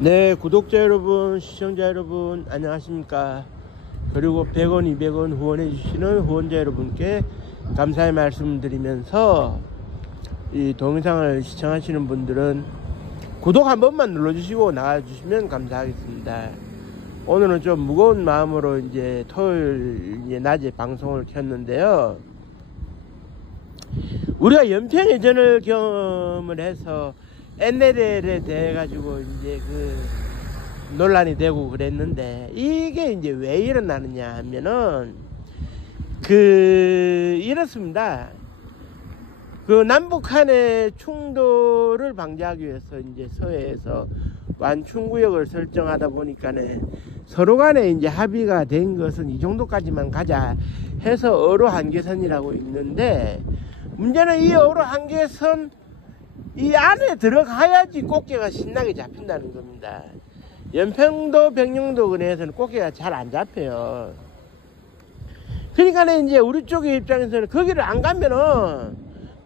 네, 구독자 여러분, 시청자 여러분, 안녕하십니까. 그리고 100원, 200원 후원해 주시는 후원자 여러분께 감사의 말씀 드리면서, 이 동영상을 시청하시는 분들은 구독 한 번만 눌러주시고 나가주시면 감사하겠습니다. 오늘은 좀 무거운 마음으로 이제 토요일 낮에 방송을 켰는데요. 우리가 연평해전을 경험을 해서 NLL에 대해 가지고 이제 논란이 되고 그랬는데, 이게 이제 왜 일어나느냐 하면은 이렇습니다. 남북한의 충돌을 방지하기 위해서 이제 서해에서 완충구역을 설정하다 보니까는 서로 간에 이제 합의가 된 것은 이 정도까지만 가자 해서 어로 한계선이라고 있는데, 문제는 이 어로 한계선 이 안에 들어가야지 꽃게가 신나게 잡힌다는 겁니다. 연평도 백령도 근해에서는 꽃게가 잘 안 잡혀요. 그러니까 이제 우리 쪽의 입장에서는 거기를 안 가면은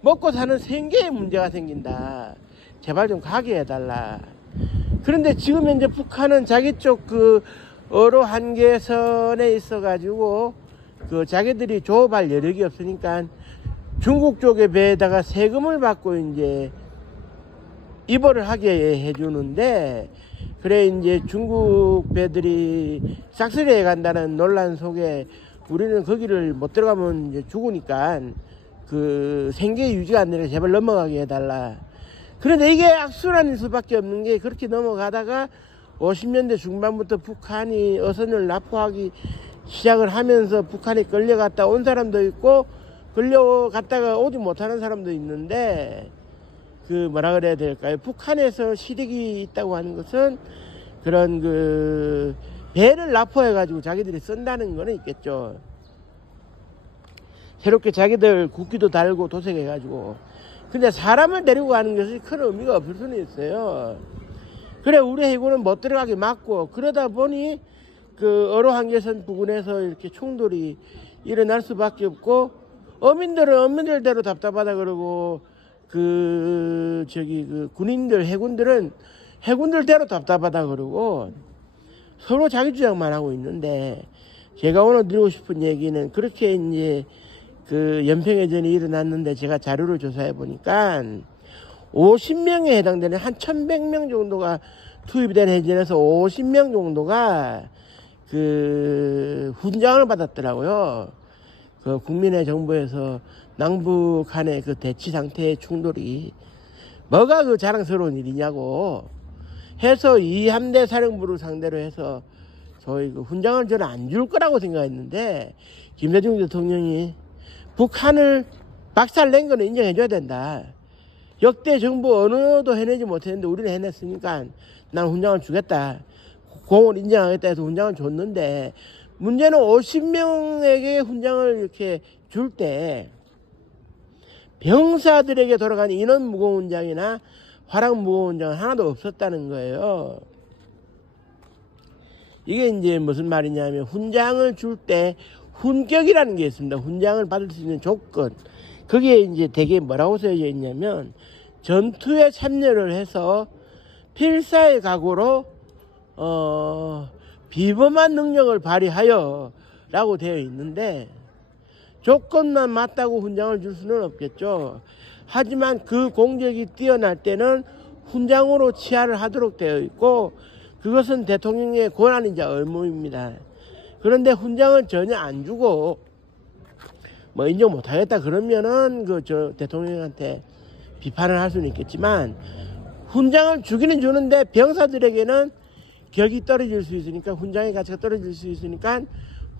먹고 사는 생계에 문제가 생긴다. 제발 좀 가게 해달라. 그런데 지금 현재 북한은 자기 쪽 어로 한계선에 있어가지고 자기들이 조업할 여력이 없으니까 중국 쪽의 배에다가 세금을 받고 이제 입어를 하게 해주는데, 그래 이제 중국 배들이 싹쓸이해 간다는 논란 속에 우리는 거기를 못 들어가면 이제 죽으니까 생계 유지가 안 되니까 제발 넘어가게 해달라. 그런데 이게 악순환일 수밖에 없는 게, 그렇게 넘어가다가 50년대 중반부터 북한이 어선을 납포하기 시작을 하면서 북한에 끌려갔다 온 사람도 있고, 끌려갔다가 오지 못하는 사람도 있는데, 뭐라 그래야 될까요? 북한에서 실익이 있다고 하는 것은 그런 배를 납포해가지고 자기들이 쓴다는 거는 있겠죠. 새롭게 자기들 국기도 달고 도색해가지고. 근데 사람을 데리고 가는 것이 큰 의미가 없을 수는 있어요. 그래, 우리 해군은 못 들어가게 막고, 그러다 보니 어로 한계선 부근에서 이렇게 충돌이 일어날 수밖에 없고, 어민들은 어민들대로 답답하다 그러고, 군인들, 해군들은 해군들대로 답답하다 그러고, 서로 자기 주장만 하고 있는데, 제가 오늘 드리고 싶은 얘기는, 그렇게 이제 연평해전이 일어났는데 제가 자료를 조사해 보니까 50명에 해당되는 한 1100명 정도가 투입된 해전에서 50명 정도가 훈장을 받았더라고요. 국민의 정부에서 남북 간의 대치 상태의 충돌이 뭐가 자랑스러운 일이냐고 해서 이 함대 사령부를 상대로 해서 저희 훈장을 저는 안 줄 거라고 생각했는데, 김대중 대통령이 북한을 박살낸 거는 인정해줘야 된다. 역대 정부 어느도 해내지 못했는데 우리는 해냈으니까 난 훈장을 주겠다. 공을 인정하겠다 해서 훈장을 줬는데, 문제는 50명에게 훈장을 이렇게 줄 때 병사들에게 돌아간 인원 무공 훈장이나 화락 무공 훈장은 하나도 없었다는 거예요. 이게 이제 무슨 말이냐면, 훈장을 줄 때 훈격이라는 게 있습니다. 훈장을 받을 수 있는 조건. 거기에 이제 되게 뭐라고 써져 있냐면, 전투에 참여를 해서 필사의 각오로 비범한 능력을 발휘하여 라고 되어 있는데, 조건만 맞다고 훈장을 줄 수는 없겠죠. 하지만 그 공격이 뛰어날 때는 훈장으로 치하를 하도록 되어 있고, 그것은 대통령의 권한이자 의무입니다. 그런데 훈장을 전혀 안 주고 인정 못하겠다 그러면은 대통령한테 비판을 할 수는 있겠지만, 훈장을 주기는 주는데 병사들에게는 격이 떨어질 수 있으니까, 훈장의 가치가 떨어질 수 있으니까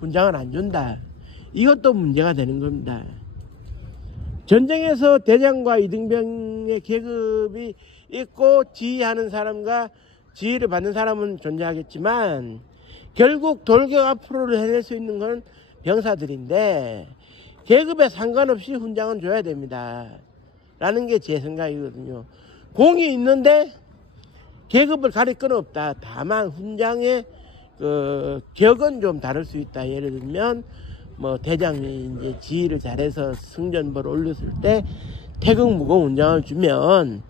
훈장을 안 준다. 이것도 문제가 되는 겁니다. 전쟁에서 대장과 이등병의 계급이 있고, 지휘하는 사람과 지휘를 받는 사람은 존재하겠지만, 결국 돌격 앞으로를 해낼 수 있는 건 병사들인데, 계급에 상관없이 훈장은 줘야 됩니다. 라는 게 제 생각이거든요. 공이 있는데 계급을 가릴 건 없다. 다만 훈장의 격은 좀 다를 수 있다. 예를 들면 대장이 이제 지휘를 잘해서 승전보를 올렸을 때 태극 무공 훈장을 주면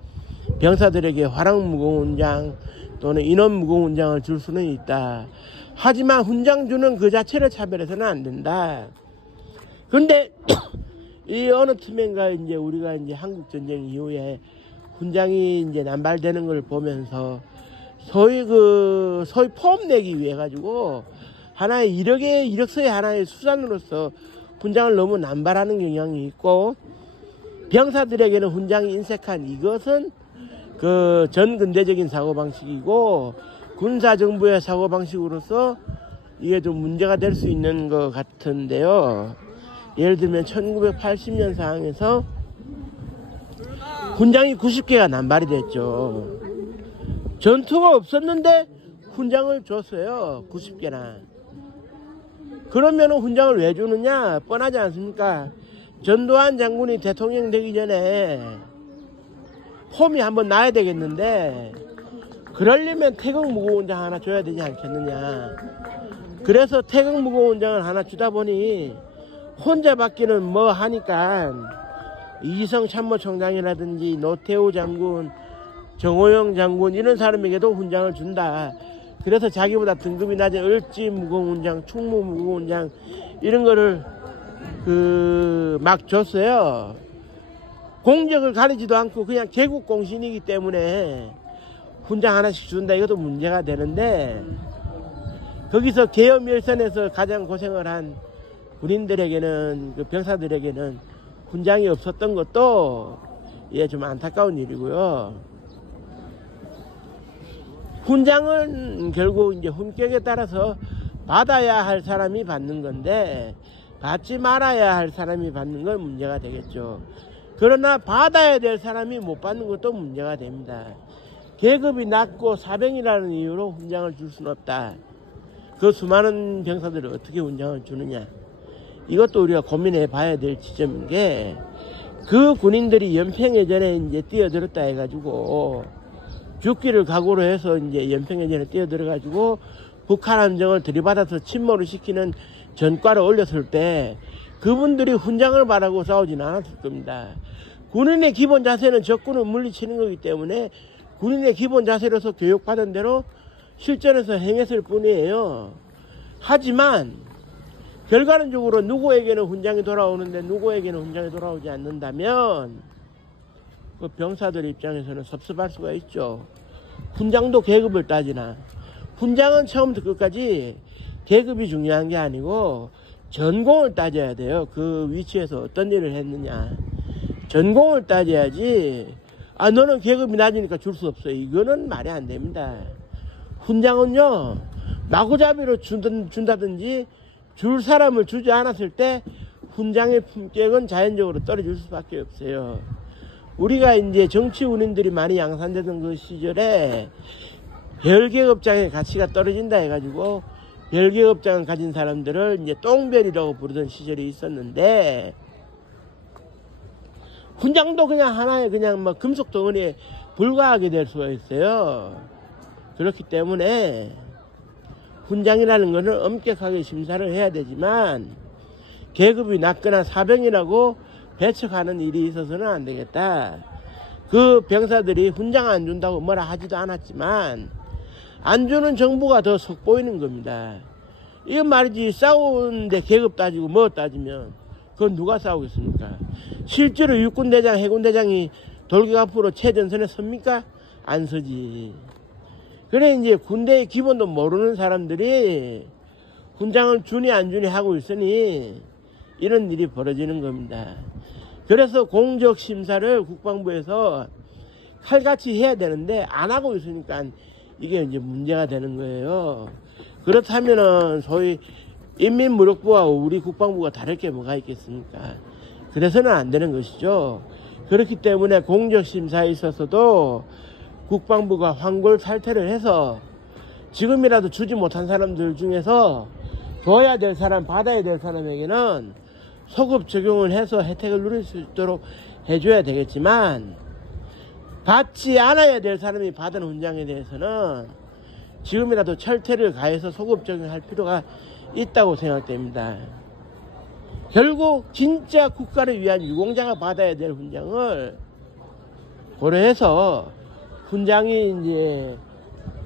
병사들에게 화랑무공훈장 또는 인원무공훈장을 줄 수는 있다. 하지만 훈장 주는 그 자체를 차별해서는 안 된다. 근데 이 어느 틈엔가 이제 우리가 이제 한국전쟁 이후에 훈장이 이제 남발되는 걸 보면서 소위 포업 내기 위해 가지고 하나의 이력서의 하나의 수단으로서 훈장을 너무 남발하는 경향이 있고, 병사들에게는 훈장이 인색한 이것은 그 전근대적인 사고방식이고 군사정부의 사고방식으로서 이게 좀 문제가 될 수 있는 것 같은데요. 예를 들면 1980년 상황에서 훈장이 90개가 남발이 됐죠. 전투가 없었는데 훈장을 줬어요. 90개나. 그러면 훈장을 왜 주느냐? 뻔하지 않습니까? 전두환 장군이 대통령 되기 전에 폼이 한번 나야 되겠는데, 그러려면 태극무고훈장 하나 줘야 되지 않겠느냐. 그래서 태극무고훈장을 하나 주다 보니 혼자 받기는 뭐 하니까 이지성 참모총장이라든지 노태우 장군, 정호영 장군 이런 사람에게도 훈장을 준다. 그래서 자기보다 등급이 낮은 을지무공훈장, 충무무공훈장 이런 거를 막 줬어요. 공적을 가리지도 않고 그냥 개국공신이기 때문에 훈장 하나씩 준다. 이것도 문제가 되는데, 거기서 계엄열선에서 가장 고생을 한 군인들에게는, 그 병사들에게는 훈장이 없었던 것도 좀 안타까운 일이고요. 훈장은 결국 이제 훈격에 따라서 받아야 할 사람이 받는 건데, 받지 말아야 할 사람이 받는 건 문제가 되겠죠. 그러나 받아야 될 사람이 못 받는 것도 문제가 됩니다. 계급이 낮고 사병이라는 이유로 훈장을 줄 수는 없다. 그 수많은 병사들을 어떻게 훈장을 주느냐. 이것도 우리가 고민해 봐야 될 지점인 게, 그 군인들이 연평해전에 이제 뛰어들었다 해가지고, 죽기를 각오로 해서 이제 연평해전에 뛰어들어가지고, 북한 함정을 들이받아서 침몰을 시키는 전과를 올렸을 때, 그분들이 훈장을 바라고 싸우지는 않았을 겁니다. 군인의 기본 자세는 적군을 물리치는 거기 때문에 군인의 기본 자세로서 교육받은 대로 실전에서 행했을 뿐이에요. 하지만 결과론적으로 누구에게는 훈장이 돌아오는데 누구에게는 훈장이 돌아오지 않는다면 그 병사들 입장에서는 섭섭할 수가 있죠. 훈장도 계급을 따지나. 훈장은 처음부터 끝까지 계급이 중요한 게 아니고 전공을 따져야 돼요. 그 위치에서 어떤 일을 했느냐. 전공을 따져야지, 너는 계급이 낮으니까 줄 수 없어. 이거는 말이 안 됩니다. 훈장은요, 마구잡이로 준다든지 줄 사람을 주지 않았을 때 훈장의 품격은 자연적으로 떨어질 수밖에 없어요. 우리가 이제 정치 운인들이 많이 양산되던 그 시절에 별계급장의 가치가 떨어진다 해가지고 별계급장을 가진 사람들을 이제 똥별이라고 부르던 시절이 있었는데, 훈장도 그냥 하나의 그냥 뭐 금속 덩어리에 불과하게 될 수가 있어요. 그렇기 때문에 훈장이라는 것은 엄격하게 심사를 해야 되지만, 계급이 낮거나 사병이라고 배척하는 일이 있어서는 안 되겠다. 그 병사들이 훈장 안 준다고 뭐라 하지도 않았지만 안 주는 정부가 더 속보이는 겁니다. 이건 말이지, 싸우는데 계급 따지고 뭐 따지면 그건 누가 싸우겠습니까? 실제로 육군대장, 해군대장이 돌격 앞으로 최전선에 섭니까? 안 서지. 그래 이제 군대의 기본도 모르는 사람들이 훈장을 주니 안 주니 하고 있으니 이런 일이 벌어지는 겁니다. 그래서 공적 심사를 국방부에서 칼같이 해야 되는데 안 하고 있으니까 이게 이제 문제가 되는 거예요. 그렇다면은 소위 인민무력부와 우리 국방부가 다를 게 뭐가 있겠습니까? 그래서는 안 되는 것이죠. 그렇기 때문에 공적심사에 있어서도 국방부가 환골탈태를 해서 지금이라도 주지 못한 사람들 중에서 줘야 될 사람, 받아야 될 사람에게는 소급 적용을 해서 혜택을 누릴 수 있도록 해줘야 되겠지만, 받지 않아야 될 사람이 받은 훈장에 대해서는 지금이라도 철퇴를 가해서 소급 적용할 필요가 있다고 생각됩니다. 결국 진짜 국가를 위한 유공자가 받아야 될 훈장을 고려해서 군장이 이제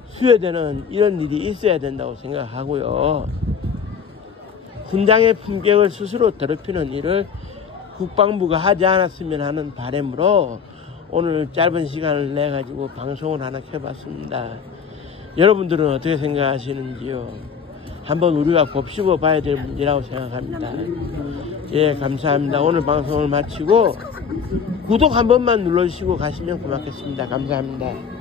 수여되는 이런 일이 있어야 된다고 생각하고요. 군장의 품격을 스스로 더럽히는 일을 국방부가 하지 않았으면 하는 바람으로 오늘 짧은 시간을 내 가지고 방송을 하나 켜봤습니다. 여러분들은 어떻게 생각하시는지요? 한번 우리가 곱씹어 봐야 될 문제라고 생각합니다. 예, 감사합니다. 오늘 방송을 마치고 구독 한 번만 눌러주시고 가시면 고맙겠습니다. 감사합니다.